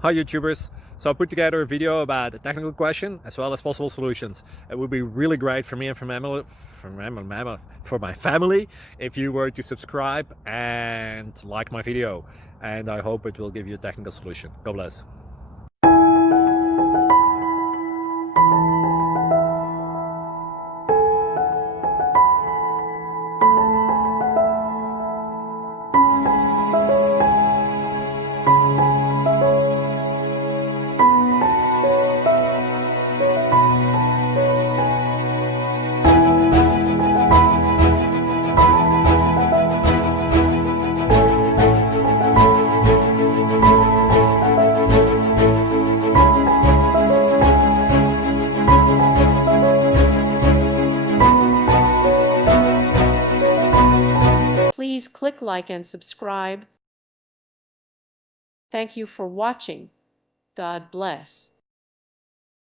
Hi YouTubers! So I put together a video about a technical question as well as possible solutions. It would be really great for me and for my family if you were to subscribe and like my video, and I hope it will give you a technical solution. God bless. Please click like and subscribe. Thank you for watching. God bless.